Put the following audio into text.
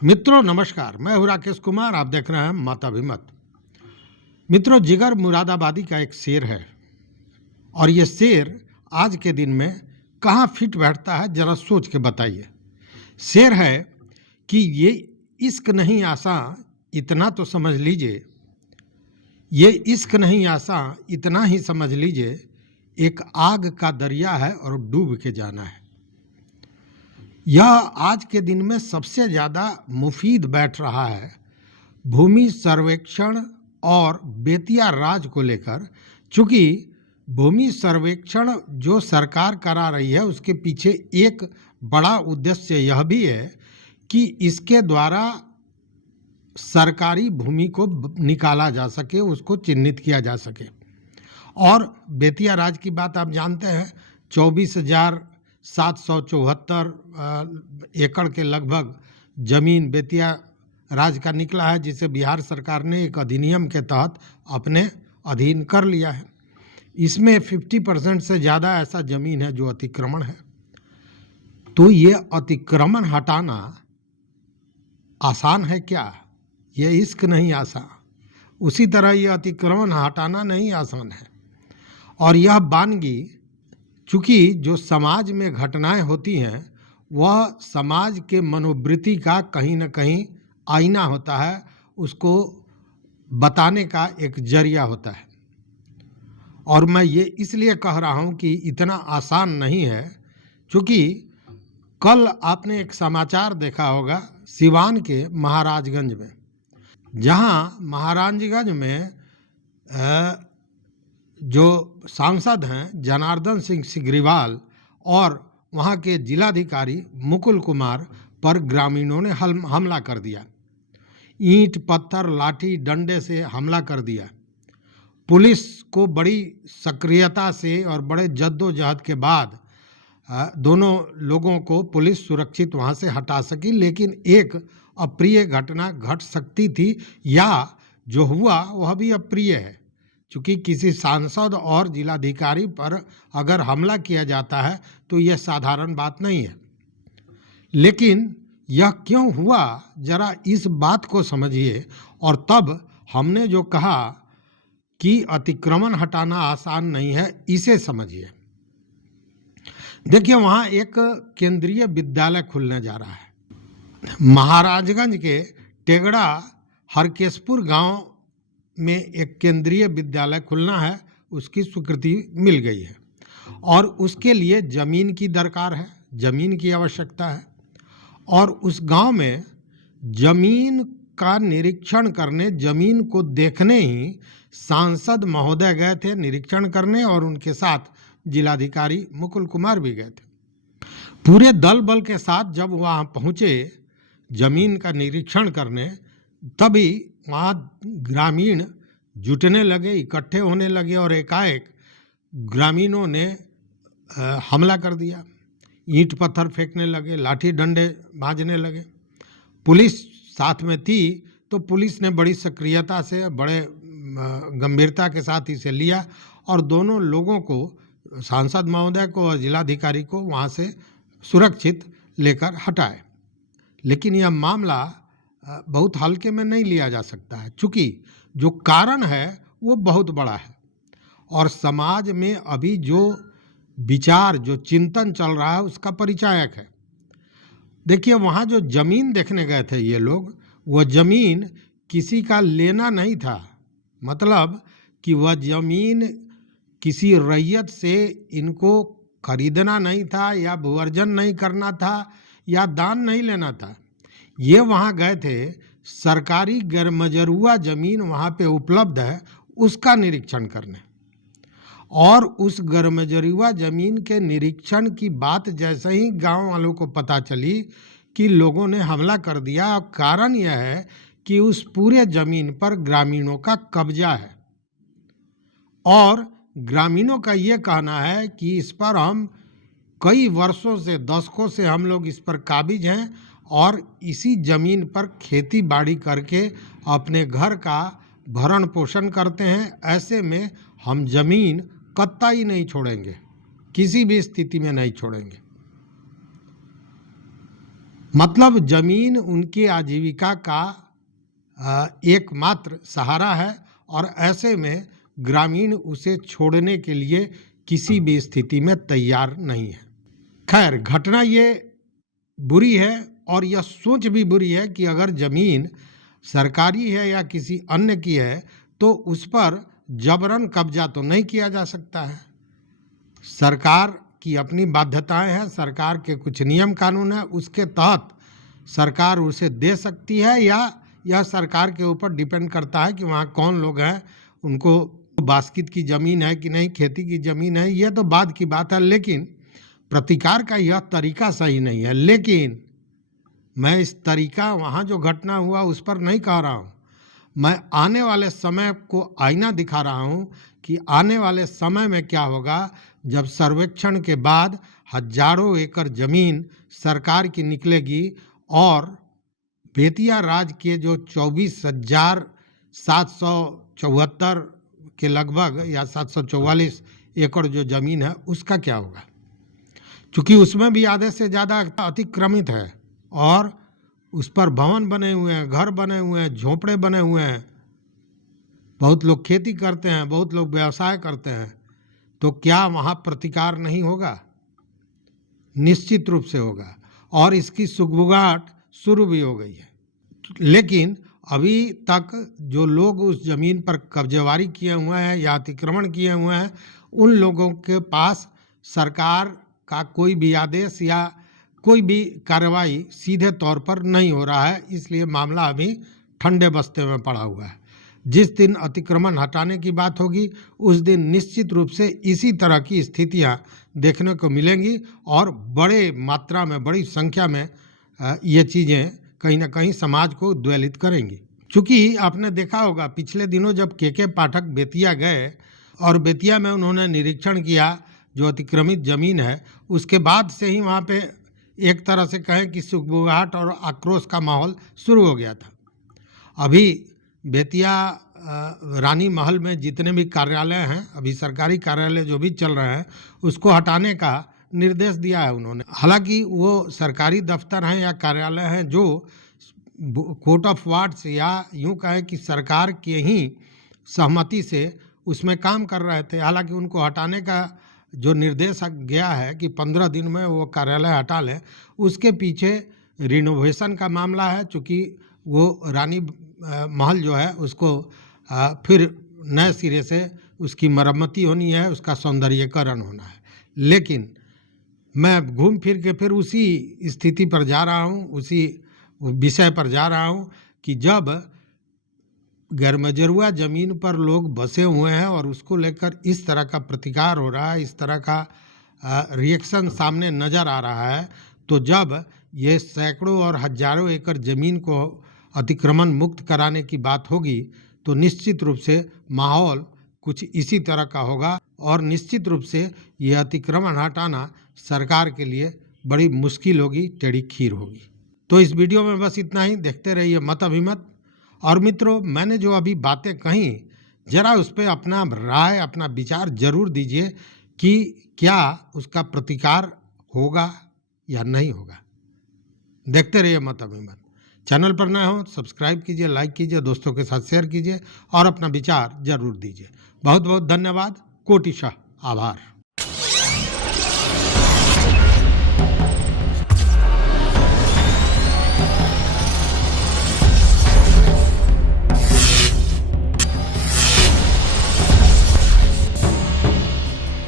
मित्रों नमस्कार, मैं हूं राकेश कुमार। आप देख रहे हैं मत अभिमत। मित्रों, जिगर मुरादाबादी का एक शेर है और ये शेर आज के दिन में कहाँ फिट बैठता है जरा सोच के बताइए। शेर है कि ये इश्क नहीं आसान इतना तो समझ लीजिए, ये इश्क नहीं आसान इतना ही समझ लीजिए, एक आग का दरिया है और डूब के जाना है। यह आज के दिन में सबसे ज़्यादा मुफीद बैठ रहा है भूमि सर्वेक्षण और बेतिया राज को लेकर, चूँकि भूमि सर्वेक्षण जो सरकार करा रही है उसके पीछे एक बड़ा उद्देश्य यह भी है कि इसके द्वारा सरकारी भूमि को निकाला जा सके, उसको चिन्हित किया जा सके। और बेतिया राज की बात आप जानते हैं, 24,774 एकड़ के लगभग जमीन बेतिया राज का निकला है, जिसे बिहार सरकार ने एक अधिनियम के तहत अपने अधीन कर लिया है। इसमें 50% से ज़्यादा ऐसा ज़मीन है जो अतिक्रमण है। तो ये अतिक्रमण हटाना आसान है क्या? ये इश्क नहीं आसान, उसी तरह ये अतिक्रमण हटाना नहीं आसान है। और यह वानगी, चूँकि जो समाज में घटनाएं होती हैं वह समाज के मनोवृत्ति का कहीं न कहीं आईना होता है, उसको बताने का एक जरिया होता है। और मैं ये इसलिए कह रहा हूँ कि इतना आसान नहीं है, क्योंकि कल आपने एक समाचार देखा होगा सिवान के महाराजगंज में, जहाँ महाराजगंज में जो सांसद हैं जनार्दन सिंह सिग्रीवाल और वहाँ के जिलाधिकारी मुकुल कुमार पर ग्रामीणों ने हमला कर दिया। ईंट पत्थर लाठी डंडे से हमला कर दिया। पुलिस को बड़ी सक्रियता से और बड़े जद्दोजहद के बाद दोनों लोगों को पुलिस सुरक्षित वहाँ से हटा सकी, लेकिन एक अप्रिय घटना घट सकती थी, या जो हुआ वह भी अप्रिय है। चूँकि किसी सांसद और जिलाधिकारी पर अगर हमला किया जाता है तो यह साधारण बात नहीं है। लेकिन यह क्यों हुआ, जरा इस बात को समझिए। और तब हमने जो कहा कि अतिक्रमण हटाना आसान नहीं है, इसे समझिए। देखिए, वहाँ एक केंद्रीय विद्यालय खुलने जा रहा है। महाराजगंज के टेगड़ा हरकेशपुर गांव में एक केंद्रीय विद्यालय खुलना है, उसकी स्वीकृति मिल गई है और उसके लिए ज़मीन की दरकार है, ज़मीन की आवश्यकता है। और उस गांव में ज़मीन का निरीक्षण करने, ज़मीन को देखने ही सांसद महोदय गए थे निरीक्षण करने, और उनके साथ जिलाधिकारी मुकुल कुमार भी गए थे। पूरे दल बल के साथ जब वहाँ पहुँचे ज़मीन का निरीक्षण करने, तभी वहाँ ग्रामीण जुटने लगे, इकट्ठे होने लगे और एकाएक ग्रामीणों ने हमला कर दिया। ईंट पत्थर फेंकने लगे, लाठी डंडे भाजने लगे। पुलिस साथ में थी तो पुलिस ने बड़ी सक्रियता से, बड़े गंभीरता के साथ इसे लिया और दोनों लोगों को, सांसद महोदय को और जिलाधिकारी को, वहाँ से सुरक्षित लेकर हटाए। लेकिन यह मामला बहुत हल्के में नहीं लिया जा सकता है, चूँकि जो कारण है वो बहुत बड़ा है और समाज में अभी जो विचार, जो चिंतन चल रहा है उसका परिचायक है। देखिए, वहाँ जो ज़मीन देखने गए थे ये लोग, वह ज़मीन किसी का लेना नहीं था। मतलब कि वह ज़मीन किसी रैयत से इनको खरीदना नहीं था, या भूअर्जन नहीं करना था, या दान नहीं लेना था। ये वहाँ गए थे, सरकारी गैरमजरूआ ज़मीन वहाँ पे उपलब्ध है उसका निरीक्षण करने। और उस गैरमजरूआ ज़मीन के निरीक्षण की बात जैसे ही गांव वालों को पता चली कि लोगों ने हमला कर दिया। और कारण यह है कि उस पूरे ज़मीन पर ग्रामीणों का कब्जा है और ग्रामीणों का ये कहना है कि इस पर हम कई वर्षों से, दशकों से हम लोग इस पर काबिज हैं और इसी ज़मीन पर खेती बाड़ी करके अपने घर का भरण पोषण करते हैं। ऐसे में हम ज़मीन कतई नहीं छोड़ेंगे, किसी भी स्थिति में नहीं छोड़ेंगे। मतलब जमीन उनकी आजीविका का एकमात्र सहारा है और ऐसे में ग्रामीण उसे छोड़ने के लिए किसी भी स्थिति में तैयार नहीं है। खैर, घटना ये बुरी है और यह सोच भी बुरी है कि अगर जमीन सरकारी है या किसी अन्य की है तो उस पर जबरन कब्जा तो नहीं किया जा सकता है। सरकार की अपनी बाध्यताएं हैं, सरकार के कुछ नियम कानून हैं, उसके तहत सरकार उसे दे सकती है या यह सरकार के ऊपर डिपेंड करता है कि वहाँ कौन लोग हैं, उनको बास्कित की ज़मीन है कि नहीं, खेती की ज़मीन है, यह तो बाद की बात है। लेकिन प्रतिकार का यह तरीका सही नहीं है। लेकिन मैं इस तरीका, वहाँ जो घटना हुआ उस पर नहीं कह रहा हूँ, मैं आने वाले समय को आईना दिखा रहा हूँ कि आने वाले समय में क्या होगा जब सर्वेक्षण के बाद हजारों एकड़ जमीन सरकार की निकलेगी और बेतिया राज्य के जो 24,774 के लगभग या 744 एकड़ जो जमीन है उसका क्या होगा, क्योंकि उसमें भी आधे से ज़्यादा अतिक्रमित है और उस पर भवन बने हुए हैं, घर बने हुए हैं, झोपड़े बने हुए हैं, बहुत लोग खेती करते हैं, बहुत लोग व्यवसाय करते हैं, तो क्या वहाँ प्रतिकार नहीं होगा? निश्चित रूप से होगा और इसकी सुगबुगाहट शुरू भी हो गई है। लेकिन अभी तक जो लोग उस जमीन पर कब्जेवारी किए हुए हैं या अतिक्रमण किए हुए हैं, उन लोगों के पास सरकार का कोई भी आदेश या कोई भी कार्रवाई सीधे तौर पर नहीं हो रहा है, इसलिए मामला अभी ठंडे बस्ते में पड़ा हुआ है। जिस दिन अतिक्रमण हटाने की बात होगी उस दिन निश्चित रूप से इसी तरह की स्थितियां देखने को मिलेंगी और बड़े मात्रा में, बड़ी संख्या में ये चीज़ें कहीं ना कहीं समाज को उद्वेलित करेंगी। क्योंकि आपने देखा होगा पिछले दिनों जब के पाठक बेतिया गए और बेतिया में उन्होंने निरीक्षण किया जो अतिक्रमित जमीन है, उसके बाद से ही वहाँ पे एक तरह से कहें कि सुगबुगाहट और आक्रोश का माहौल शुरू हो गया था। अभी बेतिया रानी महल में जितने भी कार्यालय हैं, अभी सरकारी कार्यालय जो भी चल रहे हैं, उसको हटाने का निर्देश दिया है उन्होंने। हालांकि वो सरकारी दफ्तर हैं या कार्यालय हैं जो कोर्ट ऑफ वार्ड्स या यूं कहें कि सरकार के ही सहमति से उसमें काम कर रहे थे। हालांकि उनको हटाने का जो निर्देश गया है कि 15 दिन में वो कार्यालय हटा लें, उसके पीछे रिनोवेशन का मामला है। चूँकि वो रानी महल जो है उसको फिर नए सिरे से उसकी मरम्मती होनी है, उसका सौंदर्यीकरण होना है। लेकिन मैं घूम फिर के फिर उसी स्थिति पर जा रहा हूँ, उसी विषय पर जा रहा हूँ कि जब गैरमजरूआ ज़मीन पर लोग बसे हुए हैं और उसको लेकर इस तरह का प्रतिकार हो रहा है, इस तरह का रिएक्शन सामने नज़र आ रहा है, तो जब ये सैकड़ों और हजारों एकड़ ज़मीन को अतिक्रमण मुक्त कराने की बात होगी तो निश्चित रूप से माहौल कुछ इसी तरह का होगा और निश्चित रूप से ये अतिक्रमण हटाना सरकार के लिए बड़ी मुश्किल होगी, टेढ़ी खीर होगी। तो इस वीडियो में बस इतना ही। देखते रहिए मत अभिमत। और मित्रों, मैंने जो अभी बातें कही, जरा उस पर अपना राय, अपना विचार जरूर दीजिए कि क्या उसका प्रतिकार होगा या नहीं होगा। देखते रहिए मत अभिमत। चैनल पर नए हो सब्सक्राइब कीजिए, लाइक कीजिए, दोस्तों के साथ शेयर कीजिए और अपना विचार जरूर दीजिए। बहुत बहुत धन्यवाद। कोटिशः आभार।